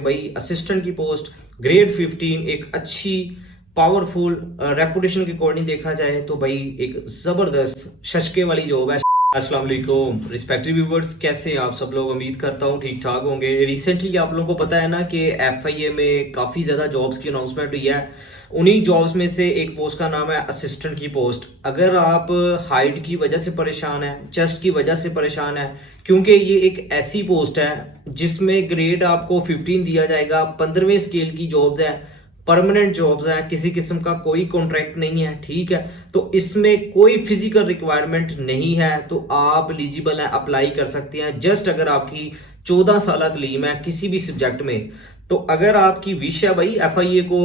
भाई असिस्टेंट की post grade 15 एक अच्छी पावरफुल रेपुटेशन के अकॉर्डिंग देखा जाए तो भाई एक जबरदस्त शशके वाली जॉब है। अस्सलाम वालेकुम रिस्पेक्टिव व्यूअर्स, कैसे हैं आप सब लोग? उम्मीद करता हूँ ठीक ठाक होंगे। रिसेंटली आप लोगों को पता है ना कि FIA में काफ़ी ज़्यादा जॉब्स की अनाउंसमेंट हुई है। उन्हीं जॉब्स में से एक पोस्ट का नाम है असिस्टेंट की पोस्ट। अगर आप हाइट की वजह से परेशान हैं, चेस्ट की वजह से परेशान है, क्योंकि ये एक ऐसी पोस्ट है जिसमें ग्रेड आपको 15 दिया जाएगा, 15वें स्केल की जॉब्स है, परमानेंट जॉब्स है, किसी किस्म का कोई कॉन्ट्रैक्ट नहीं है, ठीक है। तो इसमें कोई फिजिकल रिक्वायरमेंट नहीं है, तो आप एलिजिबल हैं, अप्लाई कर सकते हैं। जस्ट अगर आपकी 14 साल तलीम है किसी भी सब्जेक्ट में, तो अगर आपकी विश है भाई FIA को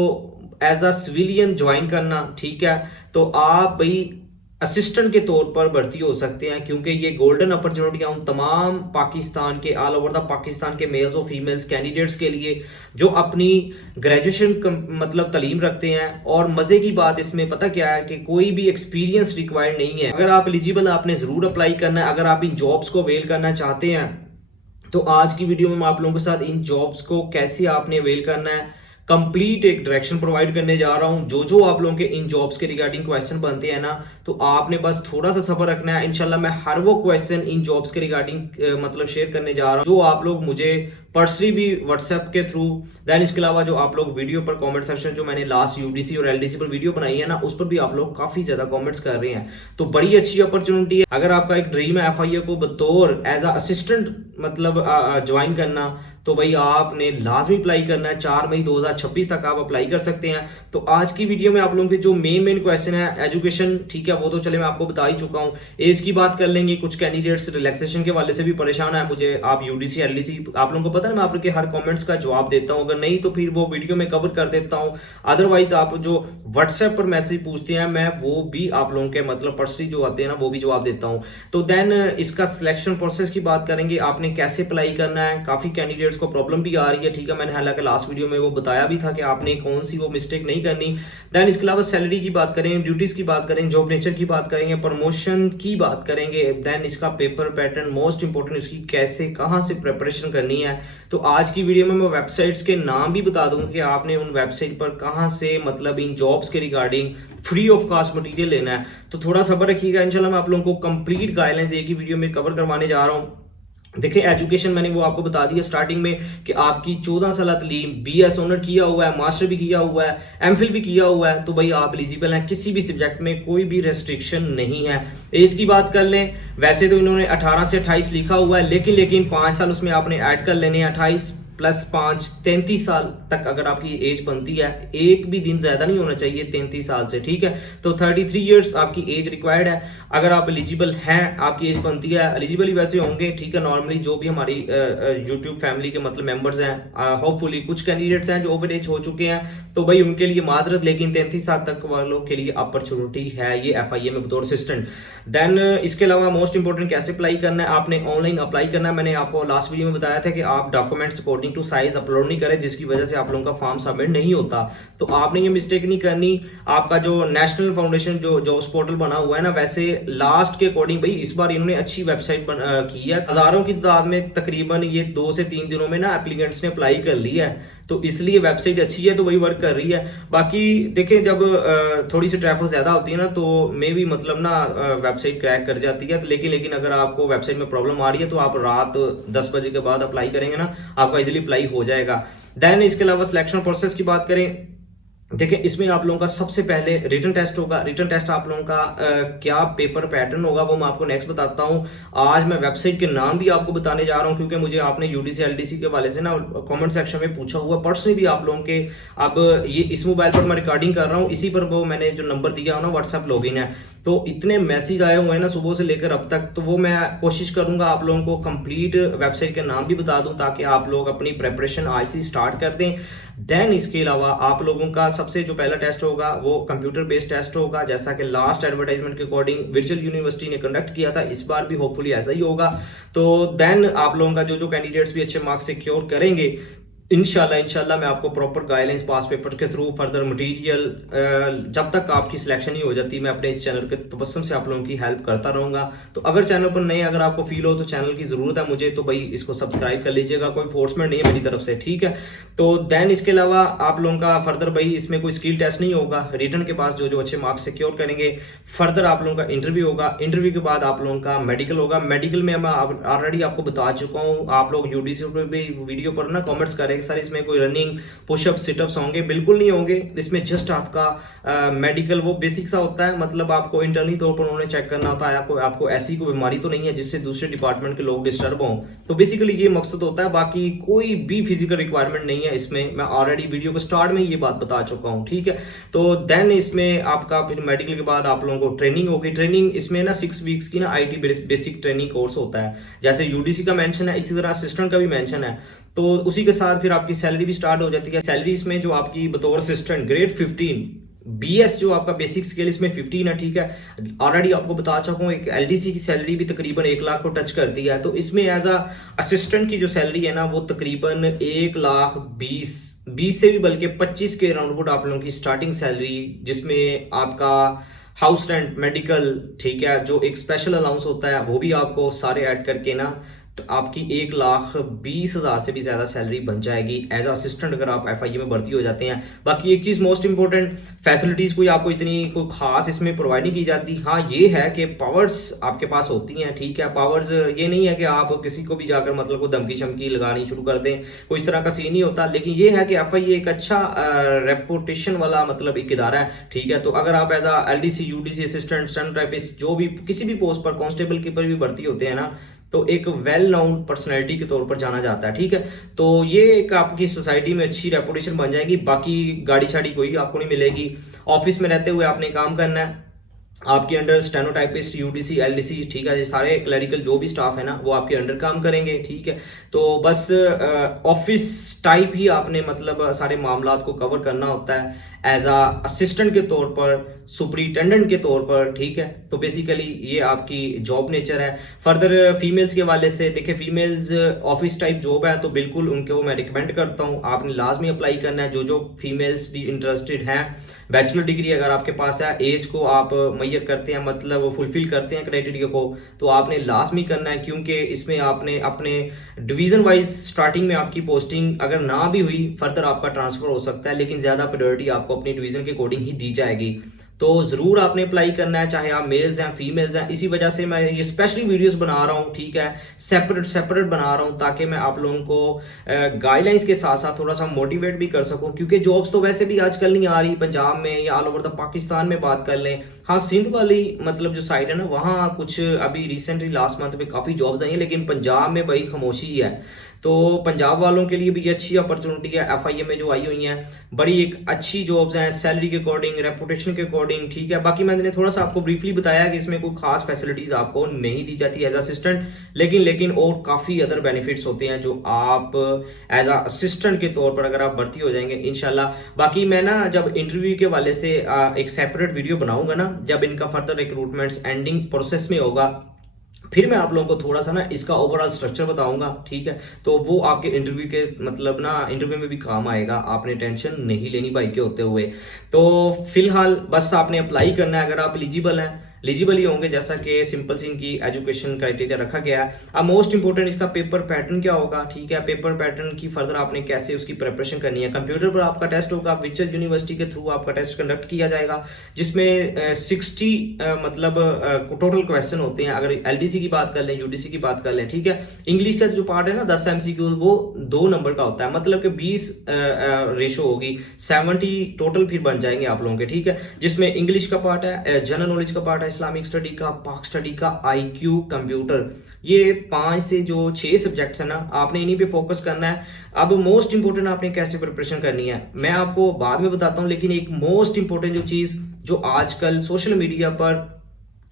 एज अ सिविलियन ज्वाइन करना, ठीक है, तो आप भाई असिस्टेंट के तौर पर भर्ती हो सकते हैं, क्योंकि ये गोल्डन अपॉर्चुनिटी उन तमाम पाकिस्तान के ऑल ओवर द पाकिस्तान के मेल्स और फीमेल्स कैंडिडेट्स के लिए जो अपनी ग्रेजुएशन मतलब तालीम रखते हैं। और मजे की बात इसमें पता क्या है कि कोई भी एक्सपीरियंस रिक्वायर्ड नहीं है। अगर आप एलिजिबल है आपने जरूर अप्लाई करना है। अगर आप इन जॉब्स को अवेल करना चाहते हैं तो आज की वीडियो में मैं आप लोगों के साथ इन जॉब्स को कैसे आपने अवेल करना है कंप्लीट एक डायरेक्शन प्रोवाइड करने जा रहा हूं। जो आप लोगों के इन जॉब्स के रिगार्डिंग क्वेश्चन बनते हैं ना, तो आपने बस थोड़ा सा सफर रखना है। इंशाल्लाह मैं हर वो क्वेश्चन इन जॉब्स के रिगार्डिंग मतलब शेयर करने जा रहा हूं जो आप लोग मुझे पर्सनली भी व्हाट्सएप के थ्रू, देन इसके अलावा जो आप लोग वीडियो पर कमेंट सेक्शन जो मैंने लास्ट UDC और LDC पर वीडियो बनाई है ना, उस पर भी आप लोग काफी ज्यादा कमेंट्स कर रहे हैं। तो बड़ी अच्छी अपॉर्चुनिटी है। अगर आपका एक ड्रीम है FIA को बतौर एज अ असिस्टेंट मतलब ज्वाइन करना, तो भाई आपने लाजमी अप्लाई करना है। 4 मई 2026 तक आप अप्लाई कर सकते हैं। तो आज की वीडियो में आप लोगों के जो मेन क्वेश्चन है, एजुकेशन, ठीक है, वो तो चले मैं आपको बता ही चुका हूं। एज की बात कर लेंगे। कुछ कैंडिडेट्स रिलैक्सेशन के वाले से भी परेशान है। मुझे आप UDC LDC आप लोगों को पता है, मैं आपके हर कमेंट्स का जवाब देता हूं। अगर नहीं तो फिर वो वीडियो में कवर कर देता हूं। अदरवाइज आप जो व्हाट्सएप पर मैसेज पूछते हैं, मैं वो भी आप लोगों के मतलब पर्सनली जो आते हैं ना, वो भी जवाब देता हूं। तो देन इसका सिलेक्शन प्रोसेस की बात करेंगे, आपने कैसे अप्लाई करना है। काफी कैंडिडेट्स को प्रॉब्लम भी आ रही है, ठीक है, मैंने हालांकि लास्ट वीडियो में वो बताया भी था कि आपने कौन सी वो मिस्टेक नहीं करनी। देन इसके अलावा सैलरी की बात करेंगे, ड्यूटीज की बात करेंगे, जॉब नेचर की बात करेंगे, प्रमोशन की बात करेंगे। देन इसका पेपर पैटर्न मोस्ट इंपोर्टेंट, इसकी कैसे कहां से प्रिपरेशन करनी है। तो आज की वीडियो में मैं वेबसाइट्स के नाम भी बता दूंगा कि आपने उन वेबसाइट पर कहां से मतलब इन जॉब्स के regarding free of cost material लेना है। तो थोड़ा सब्र रखिएगा, इंशाल्लाह मैं आप लोगों को कंप्लीट गाइडलाइंस एक ही वीडियो में कवर करवाने जा रहा हूं। देखिए एजुकेशन मैंने वो आपको बता दिया स्टार्टिंग में कि आपकी 14 साल तलीम, BS ऑनर किया हुआ है, मास्टर भी किया हुआ है, MPhil भी किया हुआ है, तो भाई आप एलिजिबल हैं। किसी भी सब्जेक्ट में कोई भी रेस्ट्रिक्शन नहीं है। एज की बात कर लें, वैसे तो इन्होंने 18 से 28 लिखा हुआ है, लेकिन 5 साल उसमें आपने ऐड कर लेने हैं। 28 + 5 33 साल तक अगर आपकी एज बनती है। एक भी दिन ज्यादा नहीं होना चाहिए 33 साल से, ठीक है। तो 33 ईयर्स आपकी एज रिक्वायर्ड है। अगर आप एलिजिबल हैं, आपकी एज बनती है, एलिजिबल ही वैसे होंगे, ठीक है। नॉर्मली जो भी हमारी यूट्यूब फैमिली के मतलब मेंबर्स हैं, होपफुली कुछ कैंडिडेट्स हैं जो ओवर एज हो चुके हैं, तो भाई उनके लिए माजरत, लेकिन 33 साल तक वालों के लिए अपॉर्चुनिटी है ये FIA में बतौर असिस्टेंट। देन इसके अलावा मोस्ट इंपोर्टेंट कैसे अप्लाई करना है, आपने ऑनलाइन अप्लाई करना है। मैंने आपको लास्ट वीडियो में बताया था कि आप documents according to size upload नहीं करें, जिसकी वजह से आप लोगों का फॉर्म सबमिट नहीं होता। तो आपने ये मिस्टेक नहीं करनी। आपका जो नेशनल फाउंडेशन जो जॉब्स पोर्टल बना हुआ है ना, वैसे लास्ट के अकॉर्डिंग भाई इस बार इन्होंने अच्छी वेबसाइट की है। हजारों की तादाद में तकरीबन ये 2 से 3 दिनों में ना एप्लीकेंट्स ने अप्लाई कर लिया है, तो इसलिए वेबसाइट अच्छी है, तो वही वर्क कर रही है। बाकी देखें, जब थोड़ी सी ट्रैफिक ज्यादा होती है ना, तो मे भी मतलब ना वेबसाइट क्रैक कर जाती है। तो लेकिन अगर आपको वेबसाइट में प्रॉब्लम आ रही है, तो आप रात 10 बजे के बाद अप्लाई करेंगे ना, आपका इजिली अप्लाई हो जाएगा। देन इसके अलावा सिलेक्शन प्रोसेस की बात करें, देखिए इसमें आप लोगों का सबसे पहले रिटन टेस्ट होगा। रिटन टेस्ट आप लोगों का क्या पेपर पैटर्न होगा वो मैं आपको नेक्स्ट बताता हूं। आज मैं वेबसाइट के नाम भी आपको बताने जा रहा हूं, क्योंकि मुझे आपने UDC LDC के वाले से ना कमेंट सेक्शन में पूछा हुआ, पर्सनली भी आप लोगों के। अब ये इस मोबाइल पर मैं रिकॉर्डिंग कर रहा हूं, इसी पर वो मैंने जो नंबर दिया ना व्हाट्सएप लॉगिन है, तो इतने मैसेज आए हुए हैं ना सुबह से लेकर अब तक, तो वो मैं कोशिश करूंगा आप लोगों को कंप्लीट वेबसाइट के नाम भी बता दूं, ताकि आप लोग अपनी प्रेपरेशन आज से स्टार्ट कर दें। देन इसके अलावा आप लोगों का सबसे जो पहला टेस्ट होगा वो कंप्यूटर बेस्ड टेस्ट होगा, जैसा कि लास्ट एडवर्टाइजमेंट के अकॉर्डिंग वर्चुअल यूनिवर्सिटी ने कंडक्ट किया था, इस बार भी होपफुली ऐसा ही होगा। तो देन आप लोगों का जो कैंडिडेट्स भी अच्छे मार्क्स सिक्योर करेंगे, इंशाल्लाह मैं आपको प्रॉपर गाइडलाइंस पास पेपर के थ्रू फर्दर मटेरियल जब तक आपकी सिलेक्शन नहीं हो जाती मैं अपने इस चैनल के तबस्सुम से आप लोगों की हेल्प करता रहूंगा। तो अगर चैनल पर नए अगर आपको फील हो तो चैनल की ज़रूरत है मुझे, तो भाई इसको सब्सक्राइब कर लीजिएगा, कोई फोर्समेंट नहीं है मेरी तरफ से, ठीक है। तो देन इसके अलावा आप लोगों का फर्दर भाई इसमें कोई स्किल टेस्ट नहीं होगा, रिटर्न के पास जो जो अच्छे मार्क्स सिक्योर करेंगे फर्दर आप लोगों का इंटरव्यू होगा, इंटरव्यू के बाद आप लोगों का मेडिकल होगा। मेडिकल में मैं ऑलरेडी आपको बता चुका हूँ, आप लोग यूडीसी पर भी वीडियो पर ना कॉमेंट्स करेंगे सर इसमें कोई रनिंग पुशअप सिटअप्स होंगे, बिल्कुल नहीं होंगे। इसमें जस्ट आपका मेडिकल वो बेसिक सा होता है, मतलब आपको इंटरनली तौर पर उन्होंने चेक करना होता है आपको ऐसी कोई बीमारी तो नहीं है जिससे दूसरे डिपार्टमेंट के लोग डिस्टर्ब हों, तो बेसिकली ये मकसद होता है, बाकी कोई भी फिजिकल रिक्वायरमेंट नहीं है इसमें। मैं ऑलरेडी वीडियो के स्टार्ट में ये बात बता चुका हूँ, ठीक है। तो देन इसमें आपका फिर मेडिकल के बाद आप लोगों को ट्रेनिंग होगी। ट्रेनिंग इसमें ना 6 वीक्स की ना आईटी बेसिक ट्रेनिंग कोर्स होता है, जैसे यूडीसी का मेंशन है इसी तरह असिस्टेंट का भी मेंशन है। तो उसी के साथ फिर आपकी सैलरी भी स्टार्ट हो जाती है। सैलरी इसमें जो आपकी बतौर असिस्टेंट ग्रेड 15 बीएस जो आपका बेसिक स्केल इसमें 15 है, ठीक है। ऑलरेडी आपको बता चुका हूँ एक एलडीसी की सैलरी भी तकरीबन 1 लाख को टच करती है। तो इसमें एज अ असिस्टेंट की जो सैलरी है ना वो तकरीबन 1,20,000 से भी बल्कि 25 के अराउंड आप लोगों की स्टार्टिंग सैलरी, जिसमें आपका हाउस रेंट, मेडिकल, ठीक है, जो एक स्पेशल अलाउंस होता है वो भी आपको सारे ऐड करके ना तो आपकी 1,20,000 से भी ज्यादा सैलरी बन जाएगी एज असिस्टेंट अगर आप एफआईए में भर्ती हो जाते हैं। बाकी एक चीज मोस्ट इंपॉर्टेंट, फैसिलिटीज कोई आपको इतनी कोई खास इसमें प्रोवाइड नहीं की जाती। हाँ ये है कि पावर्स आपके पास होती हैं, ठीक है। पावर्स ये नहीं है कि आप किसी को भी जाकर मतलब को धमकी शमकी लगानी शुरू कर दें, कोई इस तरह का सीन नहीं होता। लेकिन ये है कि एफआईए एक अच्छा रेपुटेशन वाला मतलब एक इदारा है, ठीक है। तो अगर आप as a LDC, UDC, assistant, stenotypist जो भी किसी भी पोस्ट पर, कांस्टेबल के पर भी भर्ती होते हैं ना, तो एक वेल नाउन पर्सनैलिटी के तौर पर जाना जाता है, ठीक है। तो ये एक आपकी सोसाइटी में अच्छी रेपुटेशन बन जाएगी। बाकी गाड़ी शाड़ी कोई आपको नहीं मिलेगी। ऑफिस में रहते हुए आपने काम करना है, आपके अंडर स्टेनोटाइपिस्ट, यूडीसी, एलडीसी, ठीक है, ये सारे क्लरिकल जो भी स्टाफ है ना वो आपके अंडर काम करेंगे, ठीक है। तो बस ऑफिस टाइप ही आपने मतलब सारे मामलात को कवर करना होता है एज अ असिस्टेंट के तौर पर, सुपरिटेंडेंट के तौर पर, ठीक है। तो बेसिकली ये आपकी जॉब नेचर है। फर्दर फीमेल्स के वाले से देखिए, फीमेल्स ऑफिस टाइप जॉब है तो बिल्कुल उनको मैं रिकमेंड करता हूँ, आपने लाजमी अप्लाई करना है। जो फीमेल्स भी इंटरेस्टेड हैं, बैचलर डिग्री अगर आपके पास है, एज को आप मैयर करते हैं, मतलब फुलफिल करते हैं क्राइटेरिया को, तो आपने लाजमी करना है, क्योंकि इसमें आपने अपने डिवीजन वाइज स्टार्टिंग में आपकी पोस्टिंग अगर ना भी हुई फर्दर आपका ट्रांसफर हो सकता है, लेकिन ज्यादा प्रायोरिटी आपको अपनी डिवीजन के अकॉर्डिंग ही दी जाएगी। तो जरूर आपने अप्लाई करना है, चाहे आप मेल्स हैं फीमेल्स हैं। इसी वजह से मैं ये स्पेशली वीडियोस बना रहा हूँ, ठीक है, सेपरेट बना रहा हूँ, ताकि मैं आप लोगों को गाइडलाइंस के साथ साथ थोड़ा सा मोटिवेट भी कर सकूं, क्योंकि जॉब्स तो वैसे भी आजकल नहीं आ रही पंजाब में या ऑल ओवर द पाकिस्तान में बात कर लें। हाँ सिंध वाली मतलब जो साइड है ना वहाँ कुछ अभी रिसेंटली लास्ट मंथ में काफी जॉब्स आई हैं, लेकिन पंजाब में भाई खामोशी है। तो पंजाब वालों के लिए भी ये अच्छी अपॉर्चुनिटी है, एफआईए में जो आई हुई हैं बड़ी एक अच्छी जॉब्स हैं, सैलरी के अकॉर्डिंग, रेपुटेशन के अकॉर्डिंग, ठीक है। बाकी मैंने थोड़ा सा आपको ब्रीफली बताया कि इसमें कोई खास फैसिलिटीज आपको नहीं दी जाती एज असिस्टेंट, लेकिन और काफी अदर बेनिफिट्स होते हैं जो आप एज असिस्टेंट के तौर पर अगर आप भर्ती हो जाएंगे इंशाल्लाह। बाकी मैं ना जब इंटरव्यू के वाले से एक सेपरेट वीडियो बनाऊंगा ना, जब इनका फर्दर रिक्रूटमेंट्स एंडिंग प्रोसेस में होगा, फिर मैं आप लोगों को थोड़ा सा ना इसका ओवरऑल स्ट्रक्चर बताऊंगा, ठीक है। तो वो आपके इंटरव्यू के मतलब ना इंटरव्यू में भी काम आएगा, आपने टेंशन नहीं लेनी भाई के होते हुए। तो फिलहाल बस आपने अप्लाई करना है, अगर आप एलिजिबल ही होंगे, जैसा कि सिंपल सी इनकी एजुकेशन क्राइटेरिया रखा गया है। अब मोस्ट इंपोर्टेंट इसका पेपर पैटर्न क्या होगा, ठीक है। पेपर पैटर्न की फर्दर आपने कैसे उसकी प्रिपरेशन करनी है। कंप्यूटर पर आपका टेस्ट होगा, विचर यूनिवर्सिटी के थ्रू आपका टेस्ट कंडक्ट किया जाएगा, जिसमें 60 मतलब टोटल क्वेश्चन होते हैं। अगर एलडीसी की बात कर लें, यूडीसी की बात कर लें, ठीक है। इंग्लिश का जो पार्ट है ना 10 एमसीक्यू वो 2 नंबर का होता है, मतलब कि 20 रेशो होगी, 70 टोटल फिर बन जाएंगे आप लोगों के, ठीक है। जिसमें इंग्लिश का पार्ट है, जनरल नॉलेज का पार्ट है, इस्लामिक स्टडी का, पाक स्टडी का, आईक्यू, कंप्यूटर, ये 5 से जो 6 सब्जेक्ट्स है ना आपने इन्हीं पे फोकस करना है। अब मोस्ट इंपोर्टेंट आपने कैसे प्रिपरेशन करनी है मैं आपको बाद में बताता हूं, लेकिन एक मोस्ट इंपोर्टेंट जो चीज जो आजकल सोशल मीडिया पर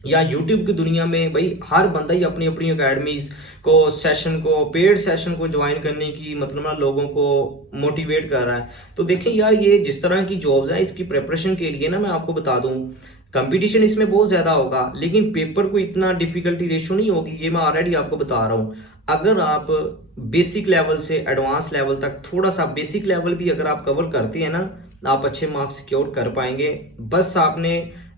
या यूट्यूब की दुनिया में भाई हर बंदा ही अपनी अपनी अकेडमीज को, सेशन को, पेड सेशन को ज्वाइन करने की मतलब ना लोगों को मोटिवेट कर रहा है। तो देखें यार, ये जिस तरह की जॉब्स है इसकी प्रिपरेशन के लिए ना मैं आपको बता दूं, कंपटीशन इसमें बहुत ज्यादा होगा, लेकिन पेपर को इतना डिफिकल्टी रेशो नहीं होगी, ये मैं ऑलरेडी आपको बता रहा हूँ। अगर आप बेसिक लेवल से एडवांस लेवल तक थोड़ा सा बेसिक लेवल भी अगर आप कवर करते हैं ना, आप अच्छे मार्क्स सिक्योर कर पाएंगे। बस आपने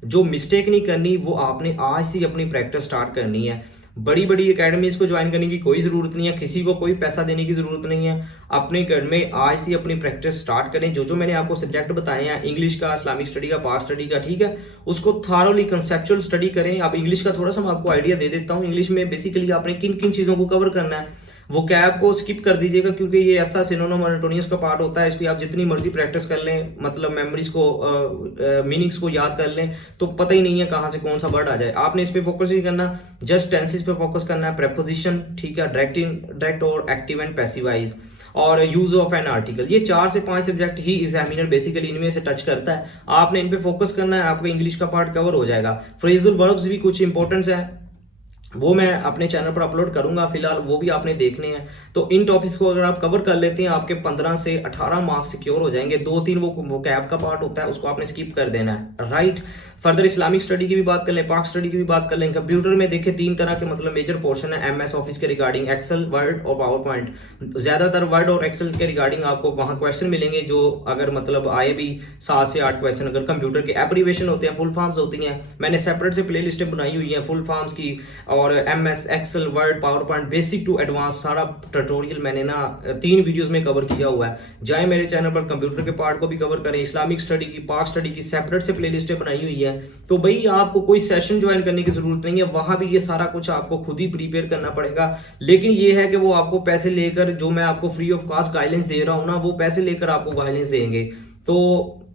जो मिस्टेक नहीं करनी, वो आपने आज से अपनी प्रैक्टिस स्टार्ट करनी है। बड़ी बड़ी एकेडमीज को ज्वाइन करने की कोई ज़रूरत नहीं है, किसी को कोई पैसा देने की ज़रूरत नहीं है। अपने घर में आज से अपनी प्रैक्टिस स्टार्ट करें। जो जो मैंने आपको सब्जेक्ट बताए हैं, इंग्लिश का, इस्लामिक स्टडी का, पाक स्टडी का, ठीक है, उसको थारोली कंसेप्चुअल स्टडी करें। आप इंग्लिश का थोड़ा सा मैं आपको आइडिया दे देता हूँ। इंग्लिश में बेसिकली आपने किन किन चीज़ों को कवर करना है, वो कैब को स्किप कर दीजिएगा, क्योंकि ये ऐसा सिनोनिम और एंटोनिम्स का पार्ट होता है। इसकी आप जितनी मर्जी प्रैक्टिस कर लें, मतलब मेमोरीज को, मीनिंग्स को याद कर लें, तो पता ही नहीं है कहाँ से कौन सा वर्ड आ जाए। आपने इस पे फोकस नहीं करना, जस्ट टेंसेस पे फोकस करना है, प्रेपोजिशन, ठीक है, डायरेक्ट और एक्टिव एंड पैसिवाइज, और यूज ऑफ एन आर्टिकल। ये 4 से 5 सब्जेक्ट ही एग्जामिनर बेसिकली इनमें से टच करता है। आपने इन पे फोकस करना है, आपका इंग्लिश का पार्ट कवर हो जाएगा। फ्रेजल वर्ब्स भी कुछ इंपॉर्टेंस है, वो मैं अपने चैनल पर अपलोड करूंगा, फिलहाल वो भी आपने देखने हैं। तो इन टॉपिक्स को अगर आप कवर कर लेते हैं, आपके 15 से 18 मार्क्स सिक्योर हो जाएंगे। 2-3 वो कैब का पार्ट होता है, उसको आपने स्किप कर देना है, राइट। फर्दर इस्लामिक स्टडी की भी बात कर लें, पाक स्टडी की भी बात कर लें। कंप्यूटर में देखिए 3 तरह के मतलब मेजर पोर्शन है एमएस ऑफिस के रिगार्डिंग, एक्सेल, वर्ड और पावर पॉइंट। ज्यादातर वर्ड और एक्सेल के रिगार्डिंग आपको वहां क्वेश्चन मिलेंगे, जो अगर मतलब आए भी 7 से 8 क्वेश्चन। अगर कंप्यूटर के एब्रीवेशन होते हैं, फुल फॉर्म्स होती हैं, मैंने सेपरेट से प्ले लिस्टें बनाई हुई हैं फुल फॉर्म्स की, और MS, Excel, Word, PowerPoint, basic to advance सारा ट्यूटोरियल मैंने ना 3 वीडियोस में कवर किया हुआ है। जाए मेरे चैनल पर, कंप्यूटर के पार्ट को भी कवर करें, इस्लामिक स्टडी की, पाक स्टडी की सेपरेट से प्ले लिस्टें बनाई हुई है। तो भाई आपको कोई सेशन ज्वाइन करने की जरूरत नहीं है, वहां भी ये सारा कुछ आपको खुद ही प्रिपेयर करना पड़ेगा। लेकिन ये है कि वो आपको पैसे लेकर, जो मैं आपको फ्री ऑफ कॉस्ट गाइडेंस दे रहा हूँ ना, वो पैसे लेकर आपको गाइडेंस देंगे। तो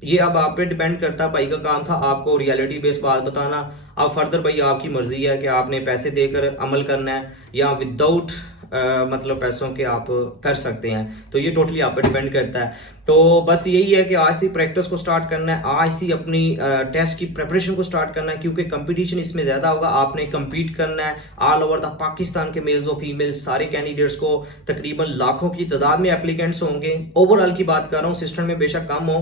ये अब आप पे डिपेंड करता है। भाई का काम था आपको रियलिटी बेस्ड बात बताना। अब फर्दर भाई आपकी मर्जी है कि आपने पैसे देकर अमल करना है या विदाउट मतलब पैसों के आप कर सकते हैं। तो ये टोटली आप पे डिपेंड करता है। तो बस यही है कि आज से प्रैक्टिस को स्टार्ट करना है, आज से अपनी टेस्ट की प्रिपरेशन को स्टार्ट करना है, क्योंकि कंपटीशन इसमें ज्यादा होगा। आपने compete करना है ऑल ओवर द पाकिस्तान के मेल्स और फीमेल्स सारे कैंडिडेट्स को, तकरीबन लाखों की तादाद में एप्लीकेंट्स होंगे। ओवरऑल की बात कर रहा हूँ, सिस्टम में बेशक कम हो।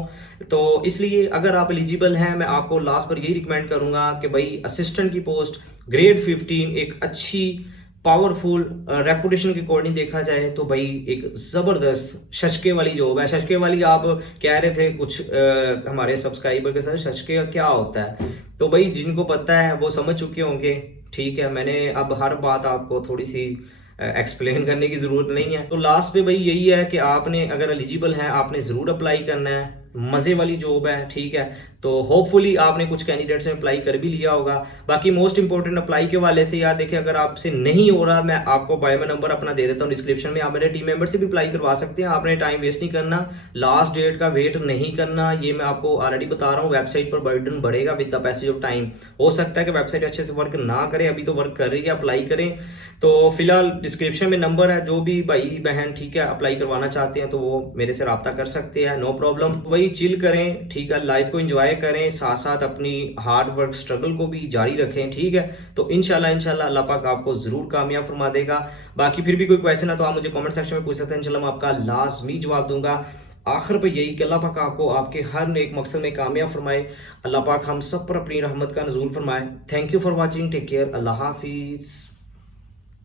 तो इसलिए अगर आप एलिजिबल हैं, मैं आपको लास्ट पर यही रिकमेंड करूंगा कि भाई असिस्टेंट की पोस्ट ग्रेड 15 एक अच्छी पावरफुल रेपुटेशन के अकॉर्डिंग देखा जाए तो भाई एक जबरदस्त शशके वाली जॉब है। शशके वाली आप कह रहे थे कुछ हमारे सब्सक्राइबर के साथ, शशके क्या होता है? तो भाई जिनको पता है वो समझ चुके होंगे, ठीक है। मैंने अब हर बात आपको थोड़ी सी एक्सप्लेन करने की जरूरत नहीं है। तो लास्ट पे भाई यही है कि आपने अगर एलिजिबल है, आपने जरूर अप्लाई करना है। मजे वाली जॉब है, ठीक है। तो होपफुली आपने कुछ कैंडिडेट्स में अप्लाई कर भी लिया होगा। बाकी मोस्ट इंपॉर्टेंट अप्लाई के वाले से यार देखिए, अगर आपसे नहीं हो रहा, मैं आपको बायो में नंबर अपना दे देता हूँ डिस्क्रिप्शन में, आप मेरे टीम मेंबर से भी अप्लाई करवा सकते हैं। आपने टाइम वेस्ट नहीं करना, लास्ट डेट का वेट नहीं करना, ये मैं आपको ऑलरेडी बता रहा हूँ। वेबसाइट पर बर्डन बढ़ेगा with the passage of time. हो सकता है कि वेबसाइट अच्छे से वर्क ना करे, अभी तो वर्क कर रही है, अप्लाई करें। तो फिलहाल डिस्क्रिप्शन में नंबर है, जो भी भाई बहन ठीक है अप्लाई करवाना चाहते हैं तो वो मेरे से रब्ता कर सकते हैं, नो प्रॉब्लम। वही चिल करें, ठीक है, लाइफ को एंजॉय करें, साथ साथ अपनी हार्ड वर्क स्ट्रगल को भी जारी रखें, ठीक है। तो इंशाल्लाह अल्लाह पाक आपको जरूर कामयाब फरमा देगा। बाकी फिर भी कोई क्वेश्चन है तो आप मुझे कमेंट सेक्शन में पूछ सकते हैं, इंशाल्लाह मैं आपका लाजमी जवाब दूंगा। आखिर पे यही कि अल्लाह पाक आपको आपके हर नेक मकसद में कामयाब फरमाए। अल्लाह पाक हम सब पर अपनी रहमत का नज़ूल फरमाए। Thank you for watching, take care, अल्लाह हाफिज।